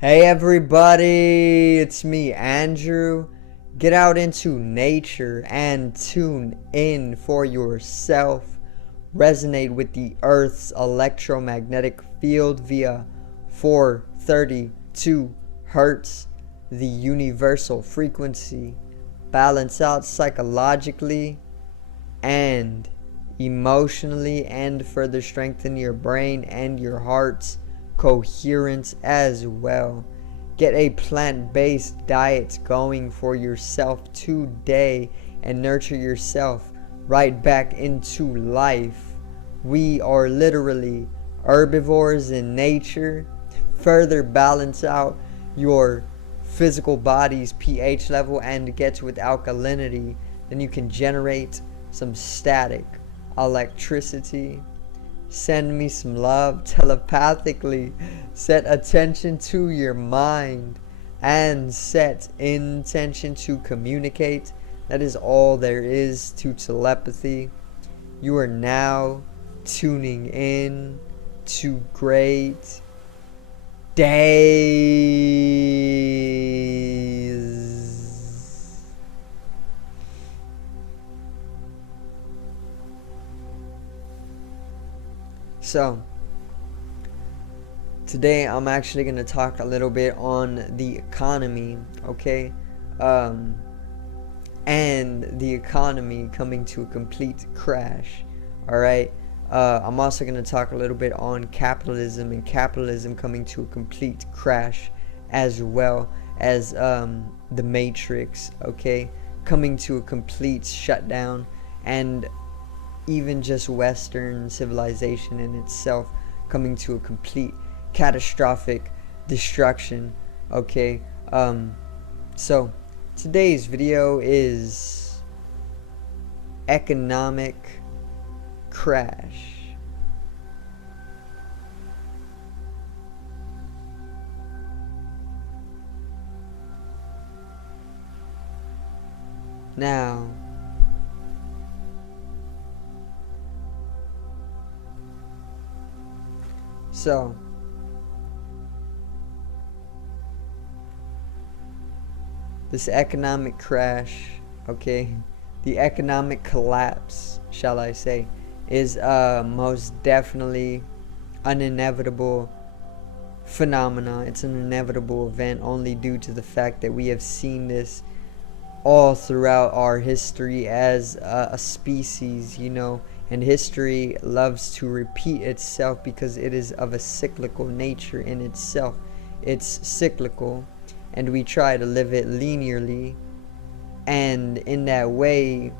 Hey everybody, it's me, Andrew. Get out into nature and tune in for yourself. Resonate with the Earth's electromagnetic field via 432 hertz, the universal frequency. Balance out psychologically and emotionally, and further strengthen your brain and your heart's coherence as well. Get a plant-based diet going for yourself today and nurture yourself right back into life. We are literally herbivores in nature. Further balance out your physical body's pH level and get with alkalinity, then you can generate some static electricity. Send me some love telepathically. Set attention to your mind and set intention to communicate. That is all there is to telepathy. You are now tuning in to great days. So, today I'm actually going to talk a little bit on the economy, okay? And the economy coming to a complete crash, alright? I'm also going to talk a little bit on capitalism and capitalism coming to a complete crash, as well as the Matrix, okay? Coming to a complete shutdown, and even just Western civilization in itself coming to a complete catastrophic destruction. Okay, so today's video is economic crash. Now, so this economic crash, okay, the economic collapse, shall I say, is most definitely an inevitable phenomena. It's an inevitable event only due to the fact that we have seen this all throughout our history as a species, you know, and history loves to repeat itself because it is of a cyclical nature in itself. It's cyclical, and we try to live it linearly, and in that way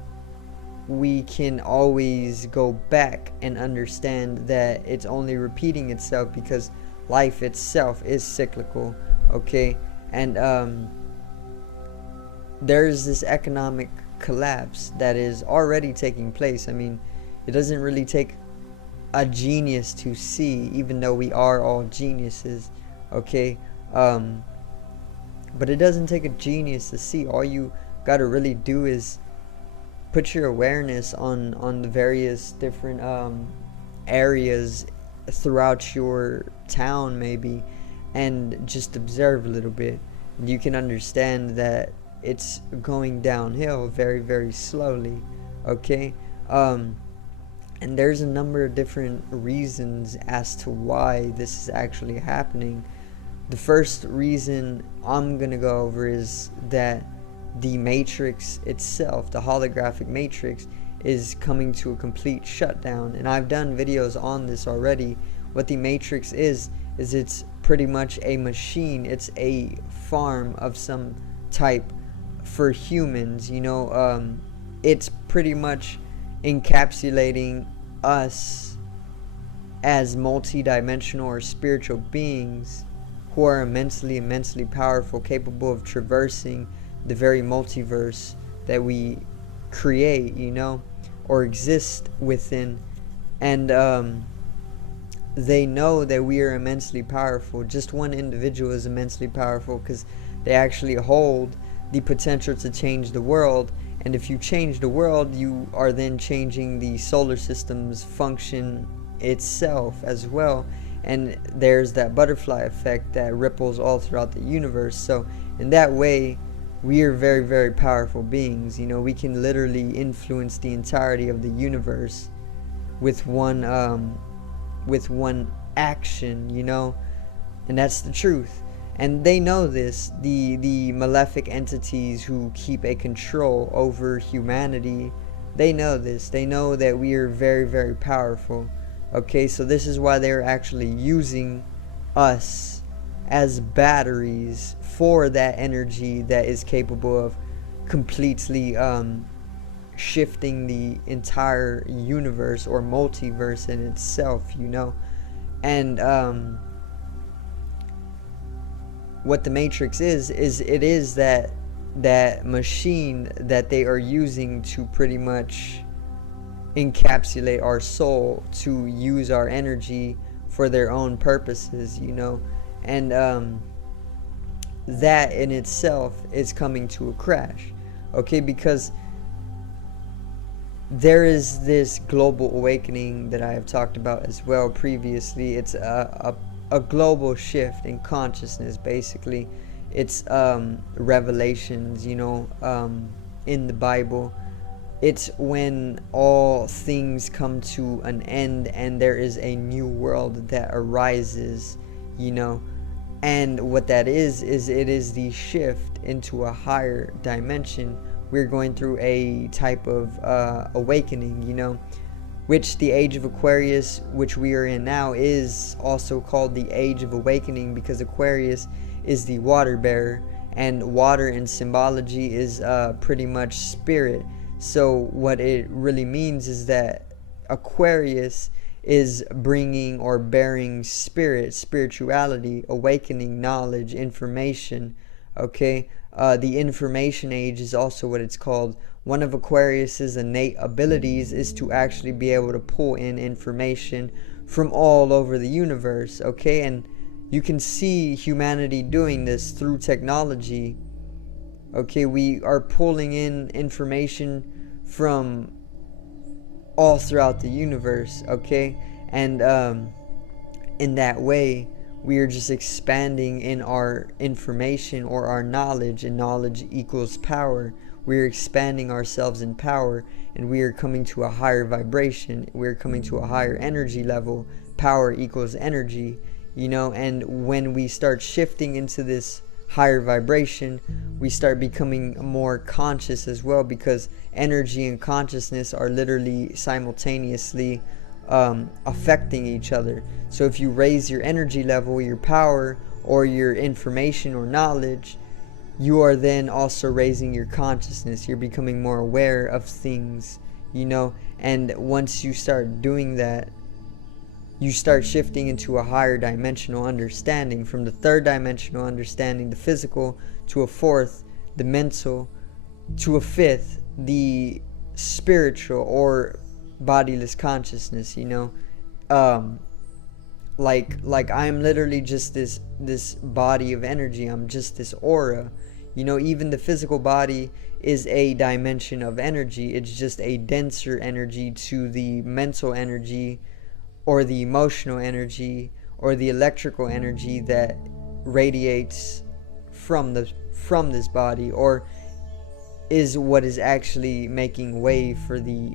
we can always go back and understand that it's only repeating itself because life itself is cyclical, okay? And there's this economic collapse that is already taking place. I mean, it doesn't really take a genius to see, even though we are all geniuses, okay? But it doesn't take a genius to see. All you gotta really do is put your awareness on the various different areas throughout your town, maybe, and just observe a little bit. You can understand that it's going downhill very, very slowly, okay? And there's a number of different reasons as to why this is actually happening. The first reason I'm gonna go over is that the Matrix itself, the holographic Matrix, is coming to a complete shutdown. And I've done videos on this already. What the Matrix is it's pretty much a machine. It's a farm of some type for humans, you know. It's pretty much encapsulating us as multi-dimensional or spiritual beings who are immensely powerful, capable of traversing the very multiverse that we create, you know, or exist within. And they know that we are immensely powerful. Just one individual is immensely powerful because they actually hold the potential to change the world. And if you change the world, you are then changing the solar system's function itself as well. and there's that butterfly effect that ripples all throughout the universe. So in that way, we are very, very powerful beings. We can literally influence the entirety of the universe with one action, and that's the truth. And they know this, the malefic entities who keep a control over humanity. They know this. They know that we are very, very powerful. Okay, so this is why they're actually using us as batteries for that energy that is capable of completely shifting the entire universe or multiverse in itself, and what the Matrix is it is that machine that they are using to pretty much encapsulate our soul, to use our energy for their own purposes, and that in itself is coming to a crash. Okay, because there is this global awakening that I have talked about as well previously. It's a global shift in consciousness, basically. It's revelations, in the Bible. It's when all things come to an end and there is a new world that arises, and what that is it is the shift into a higher dimension. We're going through a type of awakening, which the age of Aquarius, which we are in now, is also called the age of awakening, because Aquarius is the water bearer, and water in symbology is pretty much spirit. So what it really means is that Aquarius is bringing or bearing spirit, spirituality, awakening, knowledge, information. Okay, the information age is also what it's called. One of Aquarius's innate abilities is to actually be able to pull in information from all over the universe. Okay, and you can see humanity doing this through technology. Okay, we are pulling in information from all throughout the universe. Okay, and in that way, we are just expanding in our information or our knowledge, and knowledge equals power. We are expanding ourselves in power, and we are coming to a higher vibration. We are coming to a higher energy level. Power equals energy, and when we start shifting into this higher vibration, we start becoming more conscious as well, because energy and consciousness are literally simultaneously affecting each other. So if you raise your energy level, your power, or your information or knowledge, you are then also raising your consciousness. You're becoming more aware of things, and once you start doing that, you start shifting into a higher dimensional understanding, from the third dimensional understanding, the physical, to a fourth, the mental, to a fifth, the spiritual or bodiless consciousness. Like I'm literally just this body of energy. I'm just this aura. Even the physical body is a dimension of energy. It's just a denser energy to the mental energy, or the emotional energy, or the electrical energy that radiates from this body, or is what is actually making way for the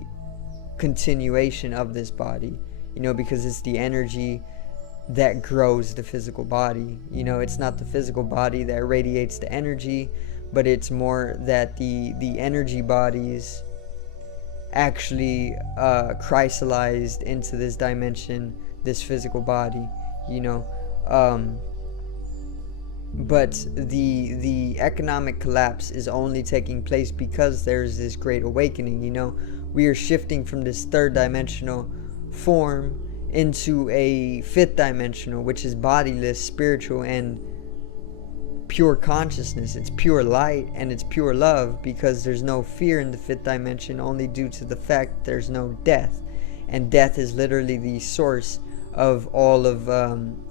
continuation of this body, because it's the energy that grows the physical body. It's not the physical body that radiates the energy, but it's more that the energy bodies actually crystallized into this dimension, this physical body, but the economic collapse is only taking place because there's this great awakening. We are shifting from this third dimensional form into a fifth dimensional, which is bodiless, spiritual, and pure consciousness. It's pure light and it's pure love, because there's no fear in the fifth dimension, only due to the fact there's no death, and death is literally the source of all of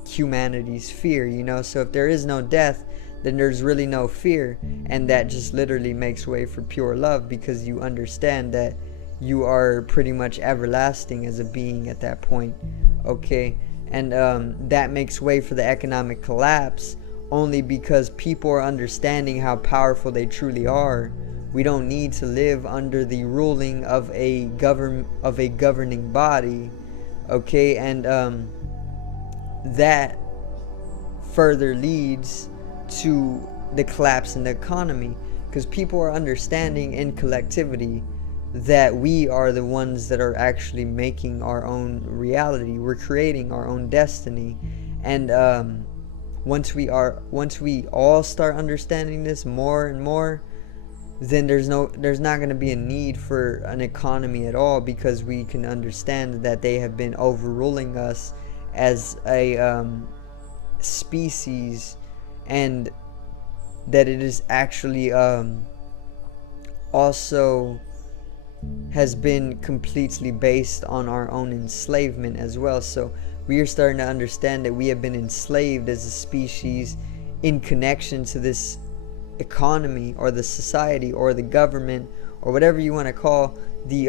humanity's fear. So if there is no death, then there's really no fear, and that just literally makes way for pure love, because you understand that you are pretty much everlasting as a being at that point. Okay, and that makes way for the economic collapse, only because people are understanding how powerful they truly are. We don't need to live under the ruling of a governing body, okay? And that further leads to the collapse in the economy, because people are understanding in collectivity that we are the ones that are actually making our own reality. We're creating our own destiny. And once we all start understanding this more and more, then there's not going to be a need for an economy at all, because we can understand that they have been overruling us as a species, and that it is actually also has been completely based on our own enslavement as well. So we are starting to understand that we have been enslaved as a species in connection to this economy, or the society, or the government, or whatever you want to call the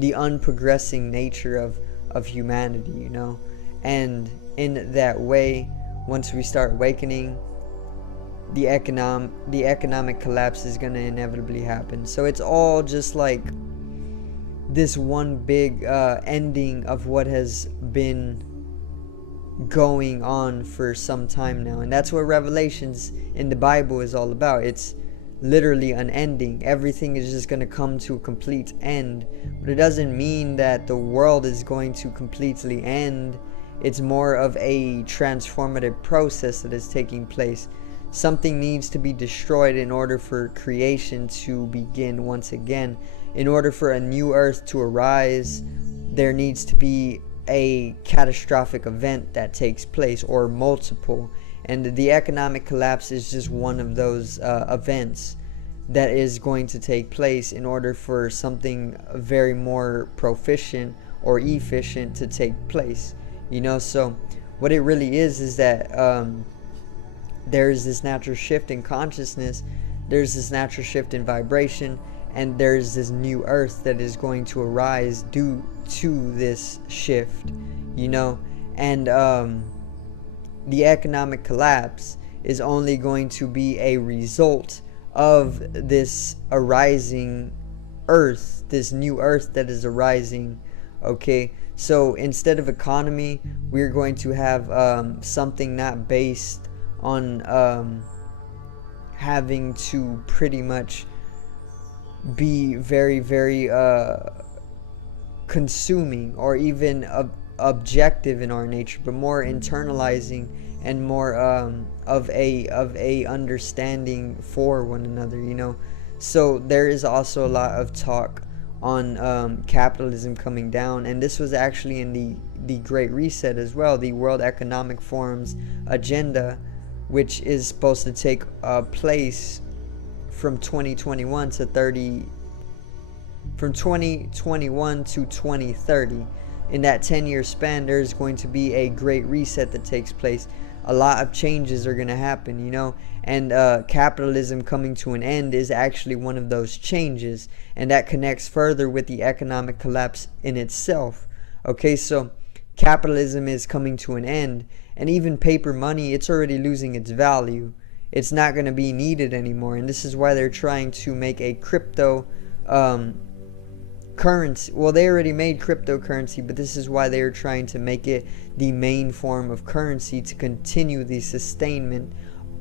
unprogressing nature of humanity, you know. And in that way, once we start awakening, the economic collapse is going to inevitably happen. So it's all just like this one big ending of what has been going on for some time now. And that's what Revelations in the Bible is all about. It's literally an ending. Everything is just going to come to a complete end. But it doesn't mean that the world is going to completely end. It's more of a transformative process that is taking place. Something needs to be destroyed in order for creation to begin once again. In order for a new earth to arise, there needs to be a catastrophic event that takes place, or multiple. And the economic collapse is just one of those events that is going to take place in order for something very more proficient or efficient to take place. You know, so what it really is that there's this natural shift in consciousness, there's this natural shift in vibration, and there's this new earth that is going to arise due to this shift, you know. And the economic collapse is only going to be a result of this arising earth, this new earth that is arising, okay? So instead of economy, we're going to have something not based on having to pretty much be very, very consuming, or even objective in our nature, but more internalizing and more of a understanding for one another, you know. So there is also a lot of talk on capitalism coming down, and this was actually in the Great Reset as well, the World Economic Forum's agenda, which is supposed to take place from 2021 to 2030. In that 10-year span, there's going to be a great reset that takes place. A lot of changes are going to happen, you know, and capitalism coming to an end is actually one of those changes, and that connects further with the economic collapse in itself. Okay, so capitalism is coming to an end, and even paper money, it's already losing its value. It's not going to be needed anymore, and this is why they're trying to make a crypto currency. Well, they already made cryptocurrency, but this is why they are trying to make it the main form of currency to continue the sustainment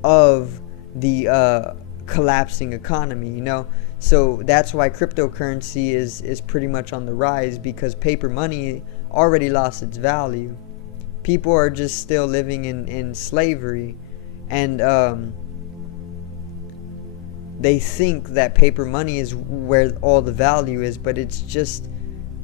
of the collapsing economy, you know. So that's why cryptocurrency is pretty much on the rise, because paper money already lost its value. People are just still living in slavery, and they think that paper money is where all the value is, but it's just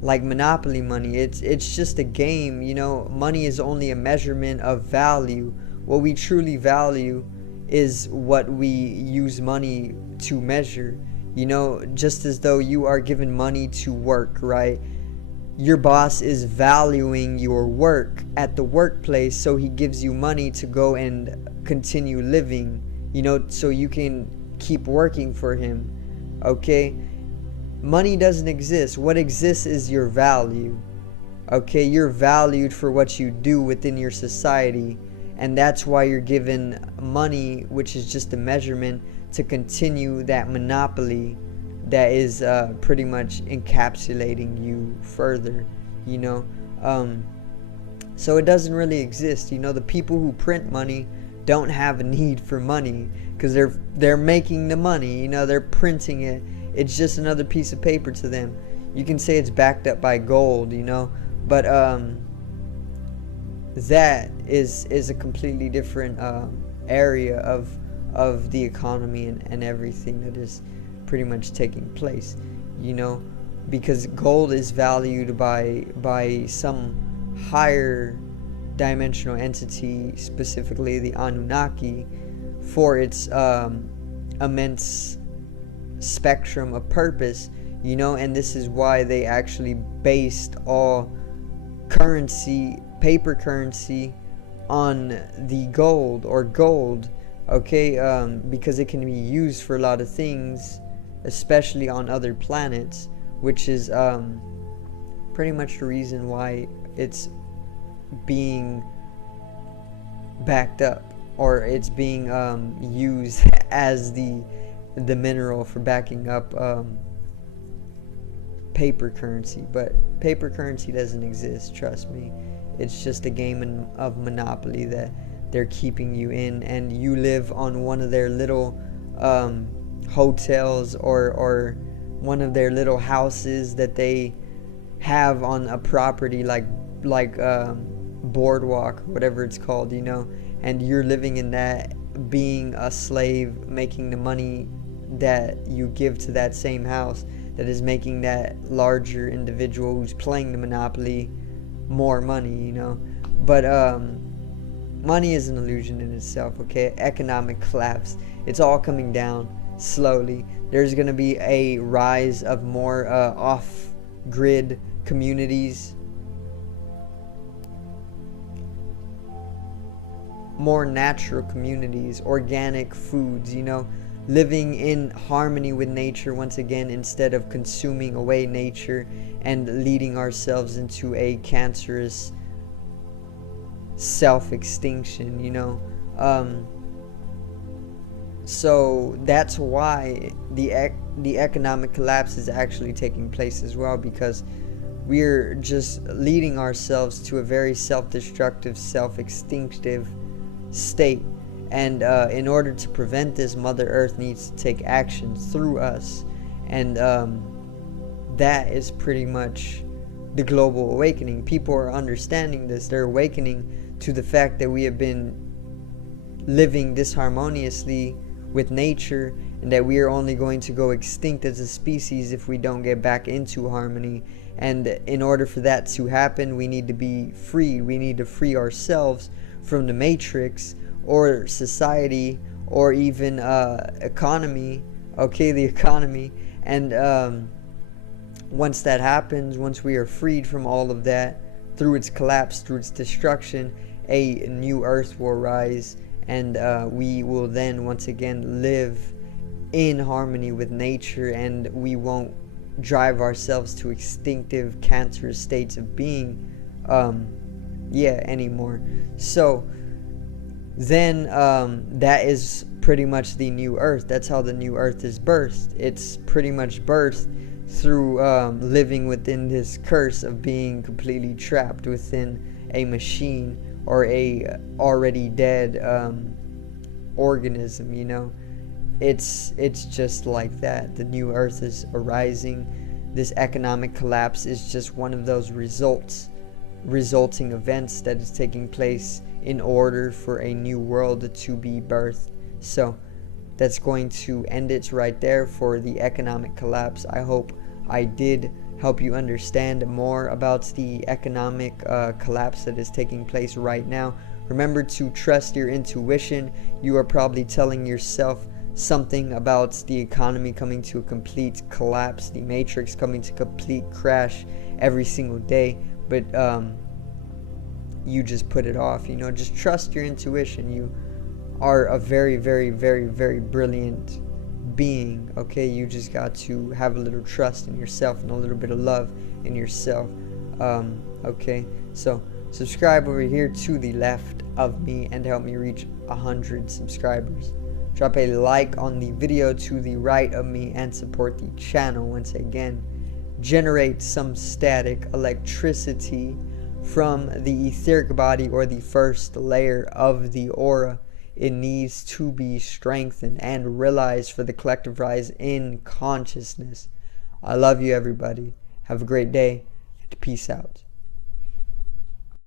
like monopoly money. It's just a game, you know. Money is only a measurement of value. What we truly value is what we use money to measure, you know. Just as though you are given money to work, right? Your boss is valuing your work at the workplace, so he gives you money to go and continue living, you know, so you can keep working for him. Okay, money doesn't exist. What exists is your value. Okay, you're valued for what you do within your society, and that's why you're given money, which is just a measurement to continue that monopoly that is pretty much encapsulating you further, you know. Um, so it doesn't really exist. You know, the people who print money don't have a need for money because they're making the money. You know, they're printing it. It's just another piece of paper to them. You can say it's backed up by gold, you know, but that is a completely different area of the economy and everything that is pretty much taking place, you know, because gold is valued by some higher dimensional entity, specifically the Anunnaki, for its immense spectrum of purpose, you know. And this is why they actually based all currency, paper currency, on the gold or gold, okay, because it can be used for a lot of things, especially on other planets, which is pretty much the reason why it's being backed up, or it's being used as the mineral for backing up paper currency. But paper currency doesn't exist, trust me. It's just a game of monopoly that they're keeping you in, and you live on one of their little hotels or one of their little houses that they have on a property like boardwalk, whatever it's called, you know, and you're living in that, being a slave, making the money that you give to that same house that is making that larger individual who's playing the monopoly more money, you know. But money is an illusion in itself, okay? Economic collapse, it's all coming down slowly. There's going to be a rise of more off-grid communities, more natural communities, organic foods, you know, living in harmony with nature once again, instead of consuming away nature and leading ourselves into a cancerous self-extinction, you know. So that's why the economic collapse is actually taking place as well, because we're just leading ourselves to a very self-destructive, self-extinctive state. And in order to prevent this, Mother Earth needs to take action through us. And that is pretty much the global awakening. People are understanding this. They're awakening to the fact that we have been living disharmoniously with nature, and that we are only going to go extinct as a species if we don't get back into harmony. And in order for that to happen, we need to be free. We need to free ourselves from the matrix, or society, or even economy, okay, the economy. And once that happens, once we are freed from all of that, through its collapse, through its destruction, a new earth will rise, and we will then once again live in harmony with nature, and we won't drive ourselves to extinctive, cancerous states of being anymore. So then that is pretty much the new earth. That's how the new earth is birthed. It's pretty much birthed through living within this curse of being completely trapped within a machine or a already dead organism, you know. It's just like that. The new earth is arising. This economic collapse is just one of those resulting events that is taking place in order for a new world to be birthed. So that's going to end it right there for the economic collapse. I hope I did help you understand more about the economic collapse that is taking place right now. Remember to trust your intuition. You are probably telling yourself something about the economy coming to a complete collapse, the matrix coming to complete crash every single day, but you just put it off, you know. Just trust your intuition. You are a very, very, very, very brilliant being, okay? You just got to have a little trust in yourself and a little bit of love in yourself. Okay, so subscribe over here to the left of me and help me reach 100 subscribers. Drop a like on the video to the right of me and support the channel once again. Generate some static electricity from the etheric body, or the first layer of the aura. It needs to be strengthened and realized for the collective rise in consciousness. I love you, everybody. Have a great day, and peace out.